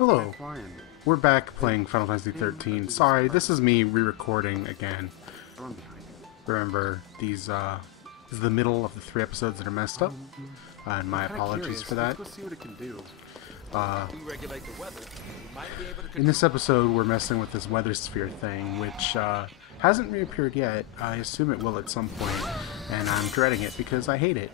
Hello, we're back playing Final Fantasy XIII. Sorry, this is me re-recording again. Remember, this is the middle of the 3 episodes that are messed up, and my apologies for that. In this episode, we're messing with this weather sphere thing, which hasn't reappeared yet. I assume it will at some point, and I'm dreading it because I hate it.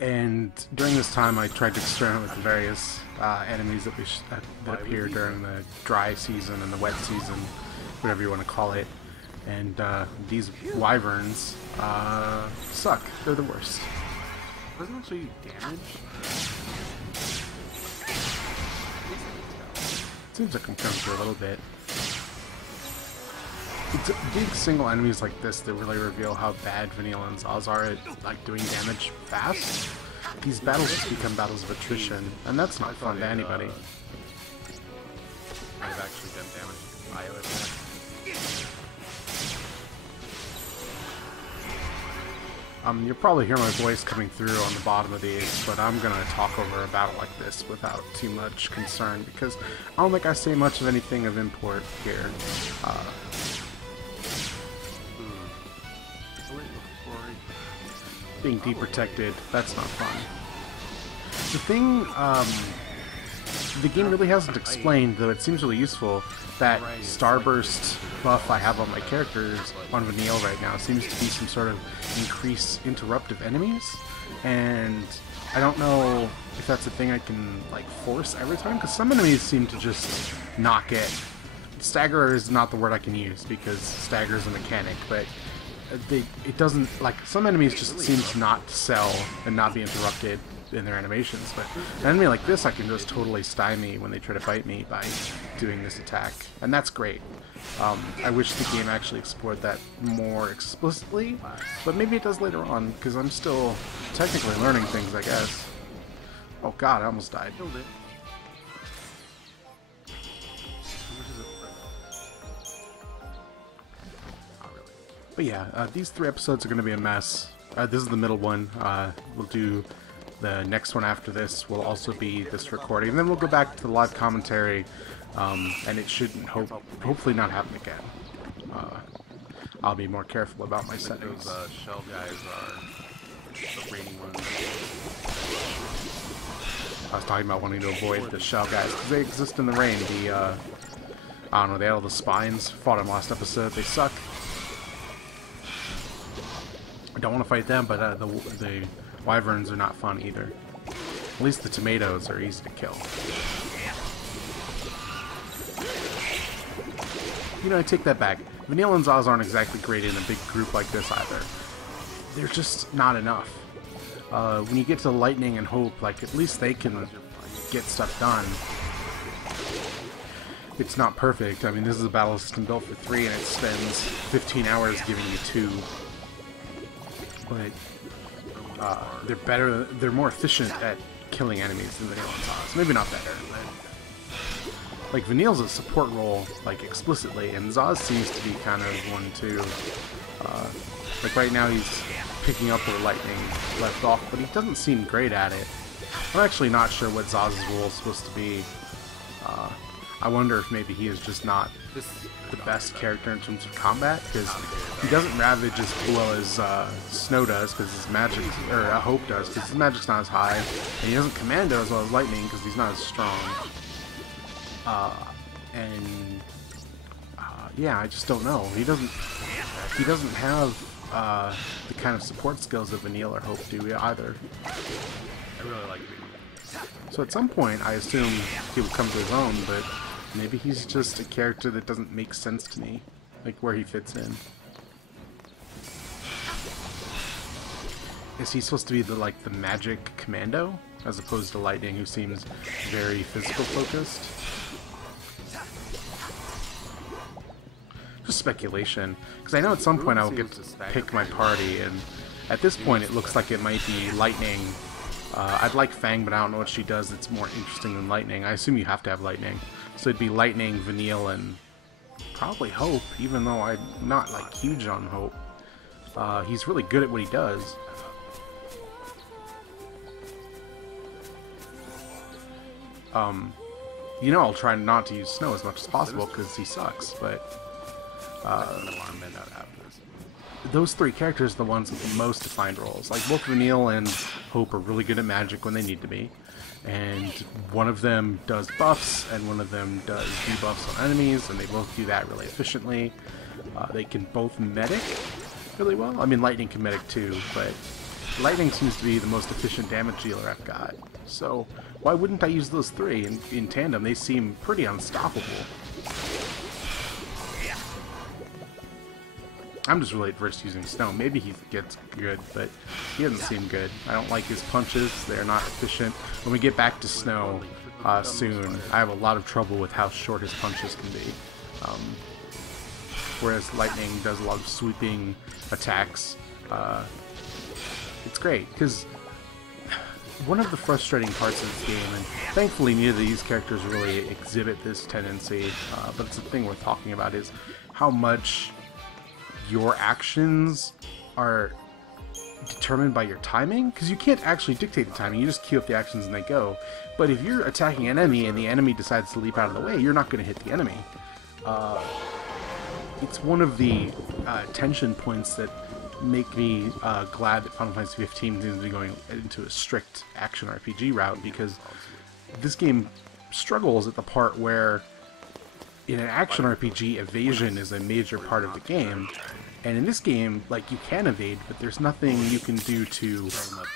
And during this time, I tried to experiment with the various enemies that appear during the dry season and the wet season, whatever you want to call it. And these wyverns suck. They're the worst. Doesn't it show you damage? Seems like I'm coming through a little bit. It's big single enemies like this that really reveal how bad Vanille and Zaz are at like doing damage fast. These battles just become battles of attrition, and that's not fun to anybody. I've actually done damage to Bio attack. You'll probably hear my voice coming through on the bottom of these, but I'm gonna talk over a battle like this without too much concern because I don't think I say much of anything of import here. Being deprotected, that's not fun. The thing, the game really hasn't explained, though it seems really useful, that starburst buff I have on my characters on Vanille right now seems to be some sort of increase interruptive enemies, and I don't know if that's a thing I can like force every time, because some enemies seem to just not get. Stagger is not the word I can use because stagger is a mechanic, but it doesn't, like, some enemies just seem to not sell and not be interrupted in their animations, but an enemy like this I can just totally stymie when they try to bite me by doing this attack, and that's great. I wish the game actually explored that more explicitly, but maybe it does later on, because I'm still technically learning things, I guess. Oh god, I almost died. Killed it. But yeah, these 3 episodes are going to be a mess. This is the middle one. We'll do the next one after this. Will also be this recording. And then we'll go back to the live commentary, and it shouldn't hopefully not happen again. I'll be more careful about my settings. Those shell guys are the rainy ones. I was talking about wanting to avoid the shell guys because they exist in the rain. I don't know, they had all the spines. Fought them last episode. They suck. I don't want to fight them, but the wyverns are not fun either. At least the tomatoes are easy to kill. You know, I take that back. Vanille and Zaz aren't exactly great in a big group like this either. They're just not enough. When you get to Lightning and Hope, like, at least they can get stuff done. It's not perfect. I mean, this is a battle system built for 3, and it spends 15 hours giving you 2. But they're better. They're more efficient at killing enemies than Vanille and Zaz. Maybe not better, but like Vanille's a support role, like explicitly, and Zaz seems to be kind of one too. Like right now, he's picking up where Lightning left off, but he doesn't seem great at it. I'm actually not sure what Zaz's role is supposed to be. I wonder if maybe he is just not the best character in terms of combat, because he doesn't ravage as well as Snow does, because his magic, or Hope does, because his magic's not as high, and he doesn't commando as well as Lightning, because he's not as strong. Yeah, I just don't know. He doesn't have the kind of support skills that Vanille or Hope do either. I really like Vanille. So at some point, I assume he will come to his own, but maybe he's just a character that doesn't make sense to me, like where he fits in. Is he supposed to be the magic commando, as opposed to Lightning, who seems very physical focused? Just speculation, because I know at some point I will get to pick my party, and at this point it looks like it might be Lightning. I'd like Fang, but I don't know what she does that's more interesting than Lightning. I assume you have to have Lightning. So it'd be Lightning, Vanille, and probably Hope, even though I'm not, like, huge on Hope. He's really good at what he does. You know, I'll try not to use Snow as much as possible because he sucks, but those three characters are the ones with the most defined roles. Like, both Vanille and Hope are really good at magic when they need to be, and one of them does buffs, and one of them does debuffs on enemies, and they both do that really efficiently. They can both medic really well. I mean, Lightning can medic too, but Lightning seems to be the most efficient damage dealer I've got. So why wouldn't I use those three in tandem? They seem pretty unstoppable. I'm just really adverse to using Snow. Maybe he gets good, but he doesn't seem good. I don't like his punches. They're not efficient. When we get back to Snow soon, I have a lot of trouble with how short his punches can be. Whereas Lightning does a lot of sweeping attacks. It's great, because one of the frustrating parts of this game, and thankfully neither of these characters really exhibit this tendency, but it's a thing worth talking about, is how much your actions are determined by your timing, because you can't actually dictate the timing, you just queue up the actions and they go. But if you're attacking an enemy and the enemy decides to leap out of the way, you're not going to hit the enemy. It's one of the tension points that make me glad that Final Fantasy XV seems to be going into a strict action RPG route, because this game struggles at the part where in an action RPG, evasion is a major part of the game, and in this game, like, you can evade, but there's nothing you can do to,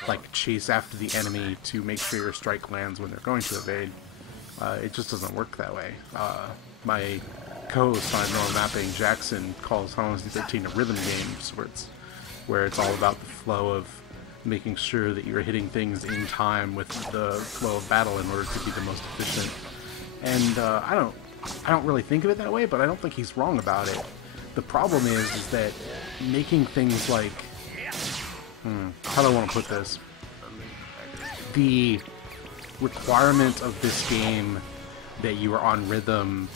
like, chase after the enemy to make sure your strike lands when they're going to evade. It just doesn't work that way. My co-host on Normal Mapping, Jackson, calls Final Fantasy XIII a rhythm game, where it's all about the flow of making sure that you're hitting things in time with the flow of battle in order to be the most efficient. And I don't really think of it that way, but I don't think he's wrong about it. The problem is that making things like, how do I want to put this? The requirement of this game that you are on rhythm,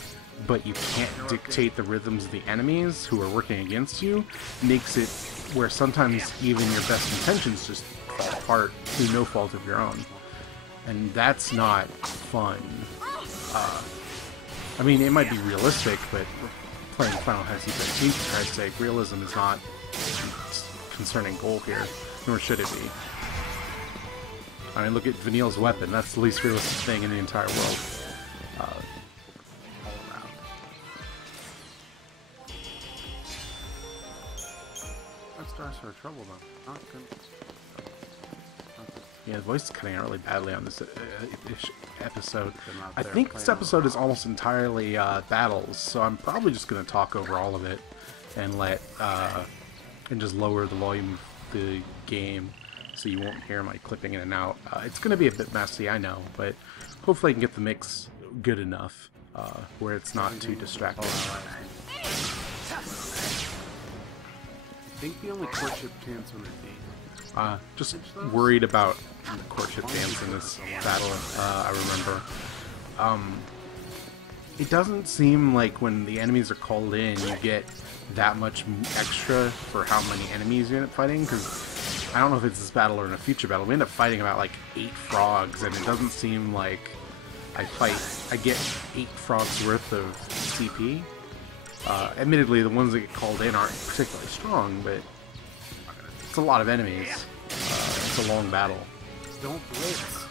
but you can't dictate the rhythms of the enemies who are working against you, makes it where sometimes even your best intentions just fall apart through no fault of your own. And that's not fun. I mean, it might be realistic, but we're playing Final Fantasy XIII, for Christ's sake. Realism is not a concerning goal here, nor should it be. I mean, look at Vanille's weapon. That's the least realistic thing in the entire world. All around. That starts our trouble, though. Not good. Yeah, the voice is cutting out really badly on this episode. I think this episode is almost entirely battles, so I'm probably just going to talk over all of it and and just lower the volume of the game so you won't hear my clipping in and out. It's going to be a bit messy, I know, but hopefully I can get the mix good enough where it's not too distracting. I think the only courtship chance on the game. Just worried about the courtship dance in this battle, I remember. It doesn't seem like when the enemies are called in, you get that much extra for how many enemies you end up fighting, because I don't know if it's this battle or in a future battle, we end up fighting about like 8 frogs, and it doesn't seem like I get 8 frogs worth of CP. Admittedly, the ones that get called in aren't particularly strong, but it's a lot of enemies. It's a long battle. Don't blitz.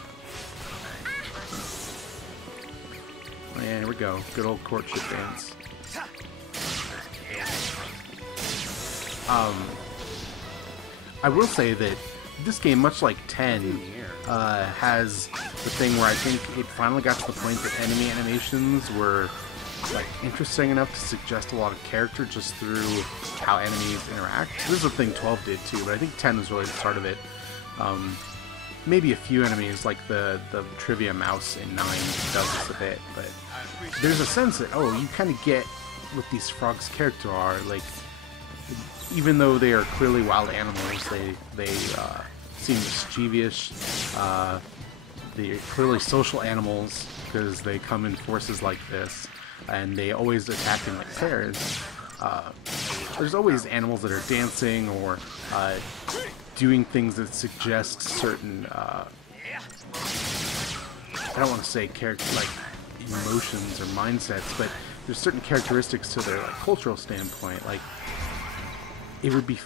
And here we go. Good old courtship dance. I will say that this game, much like 10, has the thing where I think it finally got to the point that enemy animations were like interesting enough to suggest a lot of character just through how enemies interact. This is a thing 12 did too, but I think 10 was really the start of it. Maybe a few enemies like the trivia mouse in 9 does this a bit, but there's a sense that, oh, you kind of get what these frogs' character are. Like, even though they are clearly wild animals, they seem mischievous. They're clearly social animals because they come in forces like this, and they always attack in like pairs. There's always animals that are dancing or doing things that suggest certain I don't want to say character like emotions or mindsets, but there's certain characteristics to their like, cultural standpoint. Like, it would be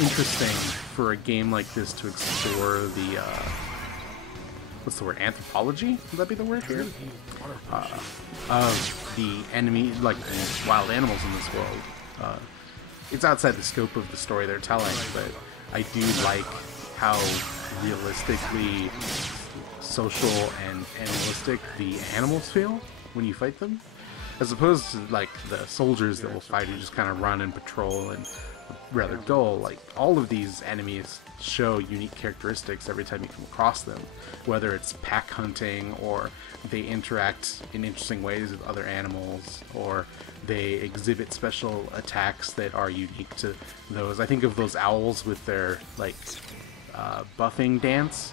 interesting for a game like this to explore the what's the word? Anthropology? Would that be the word here? Of the enemy, like the wild animals in this world. It's outside the scope of the story they're telling, but I do like how realistically social and animalistic the animals feel when you fight them, as opposed to like the soldiers that will fight who just kind of run and patrol and rather dull. Like, all of these enemies show unique characteristics every time you come across them, whether it's pack hunting, or they interact in interesting ways with other animals, or they exhibit special attacks that are unique to those. I think of those owls with their like buffing dance,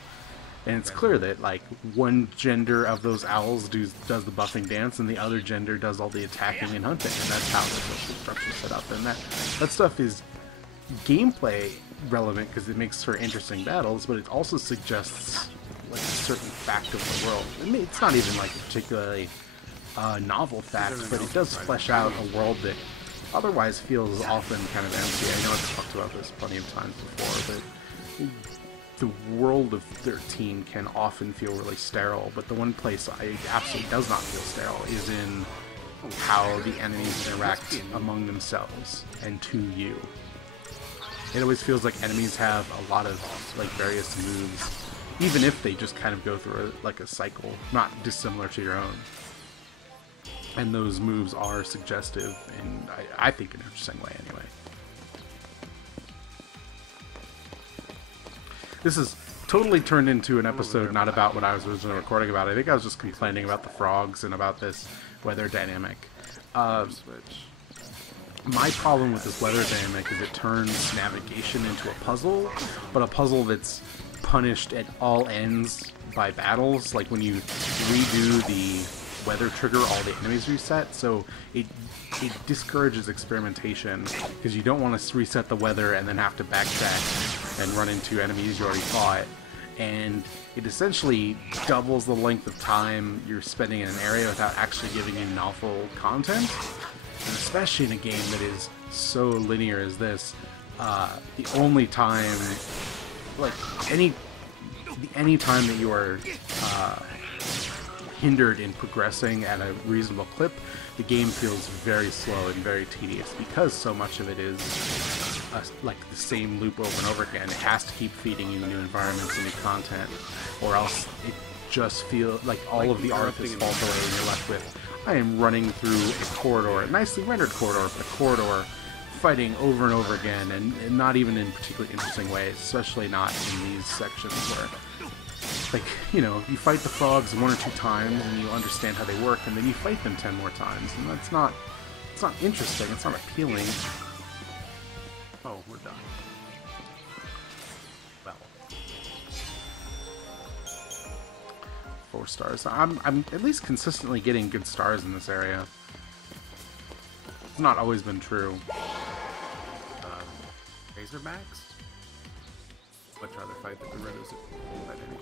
and it's clear that like one gender of those owls does the buffing dance, and the other gender does all the attacking and hunting, and that's how the social structure is set up. And that stuff is gameplay relevant because it makes for interesting battles, but it also suggests like a certain fact of the world. I mean, it's not even like a particularly novel fact, but it does flesh out a world that otherwise feels often kind of empty. I know I've talked about this plenty of times before, but the world of 13 can often feel really sterile, but the one place it absolutely does not feel sterile is in how the enemies interact among themselves and to you. It always feels like enemies have a lot of like various moves, even if they just kind of go through like a cycle, not dissimilar to your own. And those moves are suggestive in, I think, an interesting way anyway. This is totally turned into an episode not about what I was originally recording about. I think I was just complaining about the frogs and about this weather dynamic. My problem with this weather dynamic is it turns navigation into a puzzle, but a puzzle that's punished at all ends by battles. Like when you redo the weather trigger, all the enemies reset, so it discourages experimentation because you don't want to reset the weather and then have to backtrack and run into enemies you already fought. And it essentially doubles the length of time you're spending in an area without actually giving you novel content. And especially in a game that is so linear as this, the only time, like any time that you are hindered in progressing at a reasonable clip, the game feels very slow and very tedious because so much of it is like the same loop over and over again. It has to keep feeding you new environments and new content, or else it just feels like all of the artifice falls away and you're left with, I am running through a corridor, a nicely rendered corridor, but a corridor fighting over and over again, and not even in particularly interesting ways, especially not in these sections where, like, you know, you fight the frogs 1 or 2 times and you understand how they work, and then you fight them 10 more times, and it's not interesting, it's not appealing. Oh, we're done. Well. 4 stars. I'm at least consistently getting good stars in this area. It's not always been true. Razorbacks? Much rather fight the gorillas than fight any.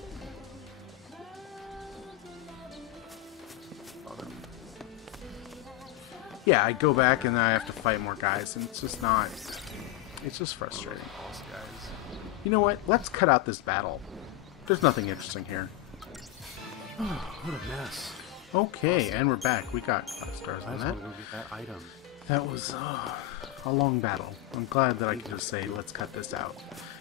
Yeah, I go back and then I have to fight more guys, and it's just not... It's just frustrating. You know what? Let's cut out this battle. There's nothing interesting here. Oh, what a mess. Okay, and we're back. We got 5 stars on that. Go get that item. That was a long battle. I'm glad that I can just say, let's cut this out.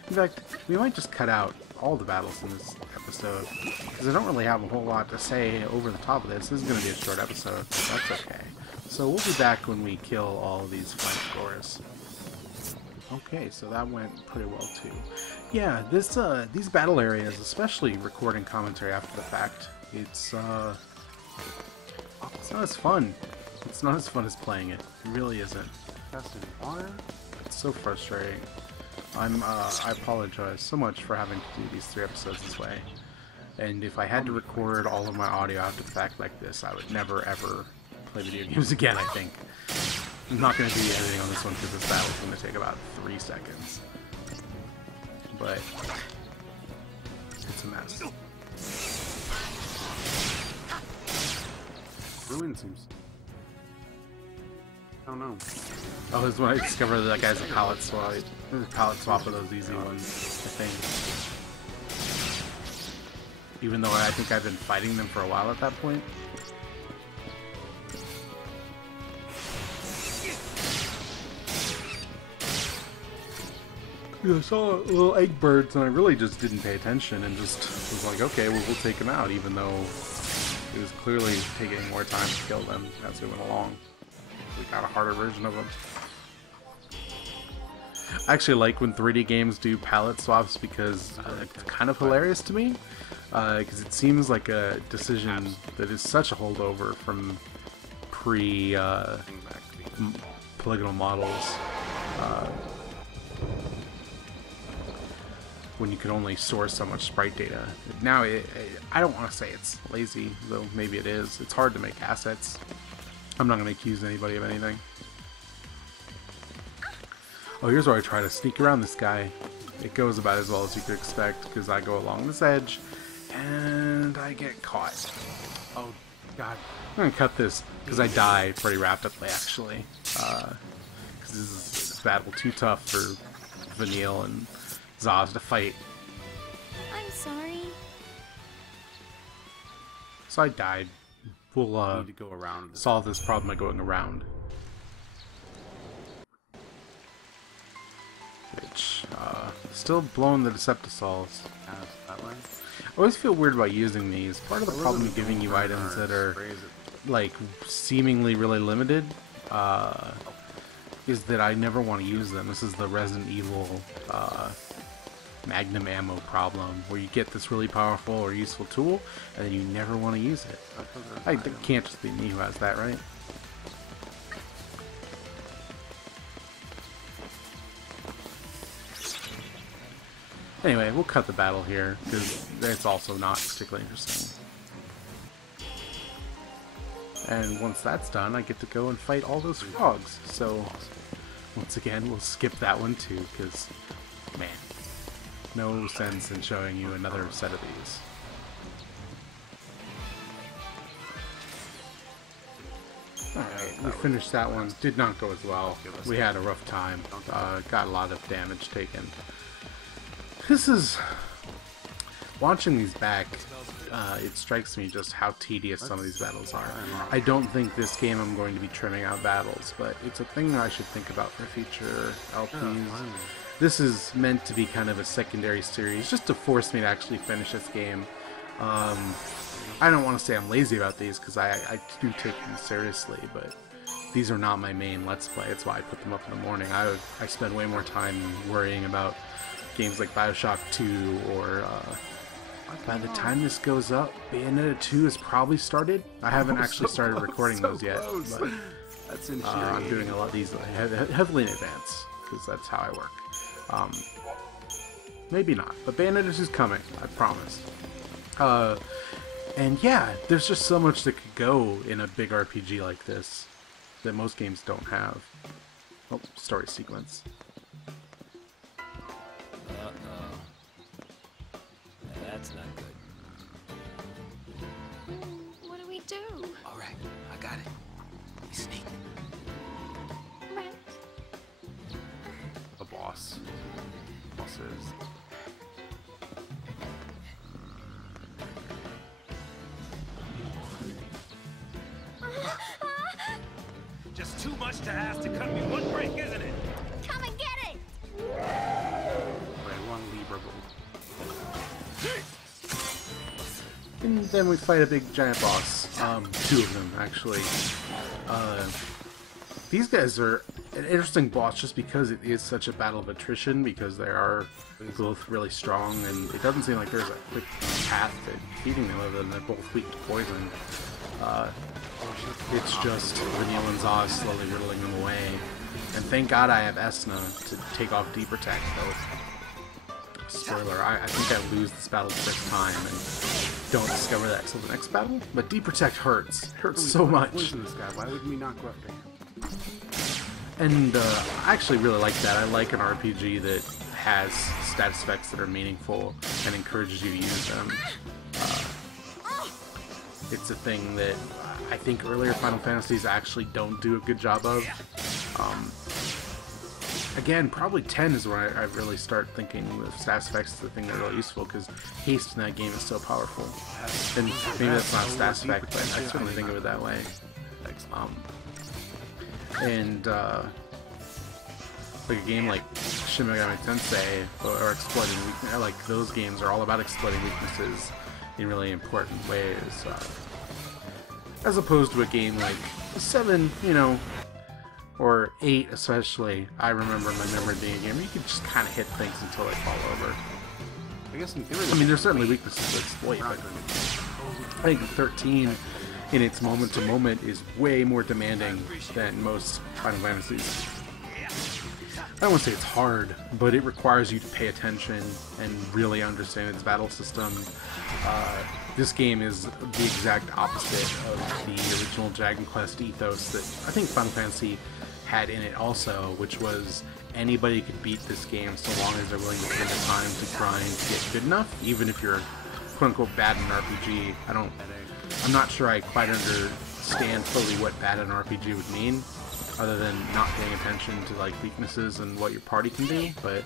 In fact, we might just cut out all the battles in this episode, because I don't really have a whole lot to say over the top of this. This is going to be a short episode, but that's okay. So we'll be back when we kill all of these flank scores. Okay, so that went pretty well too. Yeah, this these battle areas, especially recording commentary after the fact, it's not as fun. It's not as fun as playing it. It really isn't. It's so frustrating. I apologize so much for having to do these 3 episodes this way. And if I had to record all of my audio after the fact like this, I would never ever play video games again, I think. I'm not going to do editing on this one because this battle is going to take about 3 seconds. But it's a mess. Ruin seems... I don't know. Oh, this is when I discovered that guy's a palette swap. There's a palette swap of those easy ones, I think. Even though I think I've been fighting them for a while at that point. I saw little egg birds and I really just didn't pay attention and just was like, okay, well, we'll take them out, even though it was clearly taking more time to kill them as we went along. We got a harder version of them. I actually like when 3D games do palette swaps because it's kind of hilarious to me. Because it seems like a decision that is such a holdover from pre-polygonal models. When you could only source so much sprite data. Now, I don't want to say it's lazy, though maybe it is. It's hard to make assets. I'm not going to accuse anybody of anything. Oh, here's where I try to sneak around this guy. It goes about as well as you could expect, because I go along this edge, and I get caught. Oh, God. I'm going to cut this, because I die pretty rapidly, actually. Because this battle too tough for Vanille and Zaz to fight. I'm sorry. So I died. We'll Need to go around this. solve this problem by going around. Which, still blowing the Deceptisols. That way. I always feel weird about using these. Part of the problem of giving you items that are, like, seemingly really limited, is that I never want to use them. This is the Resident Evil, Magnum ammo problem, where you get this really powerful or useful tool, and then you never want to use it. It can't just be me who has that, right? Anyway, we'll cut the battle here, because it's also not particularly interesting. And once that's done, I get to go and fight all those frogs. So, once again, we'll skip that one too, because, man, no sense in showing you another set of these. Alright, we finished that one. Did not go as well. We had a rough time. Got a lot of damage taken. This is... Watching these back, it strikes me just how tedious some of these battles are. I don't think this game I'm going to be trimming out battles, but it's a thing that I should think about for future LPs. This is meant to be kind of a secondary series, just to force me to actually finish this game. I don't want to say I'm lazy about these, because I do take them seriously, but these are not my main Let's Play. That's why I put them up in the morning. I spend way more time worrying about games like Bioshock 2, or by the time this goes up, Bayonetta 2 has probably started. I haven't actually started recording those yet, but that's I'm doing a lot of these heavily in advance, because that's how I work. Maybe not, but Bayonetta 2 is coming, I promise. And yeah, there's just so much that could go in a big RPG like this that most games don't have. Oh, story sequence. That's not good. What do we do? All right, I got it. We sneak. Right. The boss. Bosses. Just too much to ask to cut me one break, isn't it? Come and get it! And then we fight a big giant boss. Two of them, actually. These guys are an interesting boss just because it is such a battle of attrition, because they are both really strong, and it doesn't seem like there's a quick path to defeating them other than they're both weak to poison. It's just Vanille and Zaz slowly whittling them away. And thank God I have Esna to take off Deep Protect, though. Spoiler, I think I lose this battle the first time and don't discover that until the next battle. But Deep Protect hurts. It hurts so much. Poison this guy. Why would we not go after him? And I actually really like that. I like an RPG that has status effects that are meaningful and encourages you to use them. It's a thing that I think earlier Final Fantasies actually don't do a good job of. Again, probably 10 is where I really start thinking the stats effects is the thing that's really useful, because haste in that game is so powerful. And maybe that's not a stats effect, but I certainly think of it that way. Like a game like Shin Megami Tensei or exploiting weakness, like those games are all about exploiting weaknesses in really important ways. As opposed to a game like 7, you know, or 8 especially. I remember my memory being a game where you could just kind of hit things until they fall over. I guess I mean, there's certainly weaknesses to exploit, but I think 13 in its moment-to-moment is way more demanding than most Final Fantasies. I don't want to say it's hard, but it requires you to pay attention and really understand its battle system. This game is the exact opposite of the original Dragon Quest ethos that I think Final Fantasy had in it also, which was anybody could beat this game so long as they're willing to spend the time to grind to get good enough, even if you're quote-unquote bad in an RPG. I'm not sure I quite understand fully what bad in an RPG would mean, other than not paying attention to like weaknesses and what your party can do, but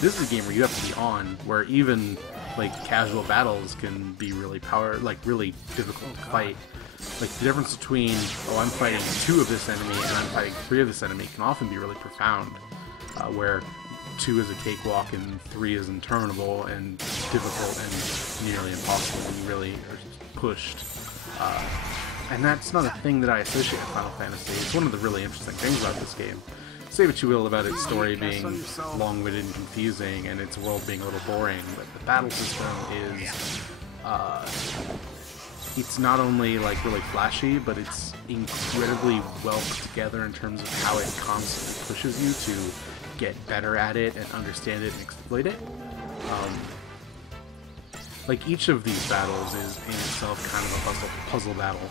this is a game where you have to be on, where even like casual battles can be really really difficult to fight. Like the difference between, oh, I'm fighting 2 of this enemy and I'm fighting 3 of this enemy can often be really profound, where 2 is a cakewalk and 3 is interminable and difficult and nearly impossible when you really are pushed. And that's not a thing that I associate with Final Fantasy. It's one of the really interesting things about this game. Say what you will about its story being long-winded and confusing and its world being a little boring, but the battle system is, it's not only like really flashy, but it's incredibly well put together in terms of how it constantly pushes you to get better at it and understand it and exploit it. Like each of these battles is in itself kind of a puzzle battle.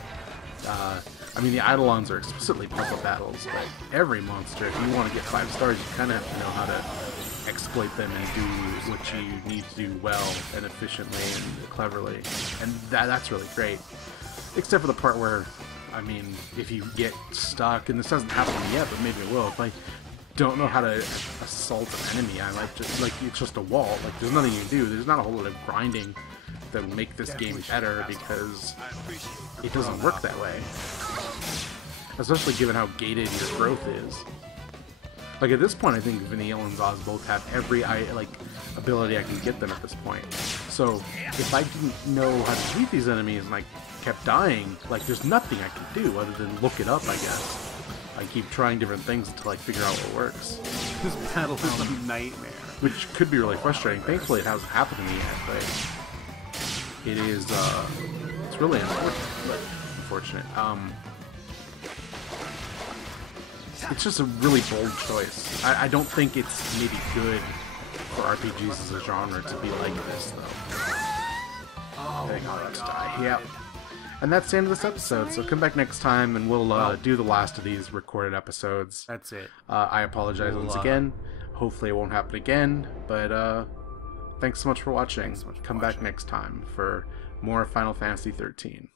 I mean, the Eidolons are explicitly puzzle battles, but every monster, if you want to get 5 stars, you kind of have to know how to exploit them and do what you need to do well and efficiently and cleverly. And that's really great. Except for the part where, I mean, if you get stuck, and this hasn't happened yet, but maybe it will, if I don't know how to assault an enemy, I might just, like, it's just a wall. Like, there's nothing you can do. There's not a whole lot of grinding that will make this game better, because it doesn't work that way. Especially given how gated your growth is. Like at this point, I think Vanille and Zaz both have every ability I can get them at this point. So if I didn't know how to beat these enemies and I kept dying, like there's nothing I can do other than look it up, I guess. I keep trying different things until I figure out what works. This battle is a nightmare. Which could be really frustrating. Thankfully, it hasn't happened to me yet, but it is, it's really unfortunate. It's just a really bold choice. I don't think it's maybe good for RPGs as a genre to be like this, though. Hang on, let's die. Yep. And that's the end of this episode, so come back next time and we'll do the last of these recorded episodes. That's it. I apologize once again. Hopefully it won't happen again, but thanks so much for watching. Come back next time for more Final Fantasy XIII.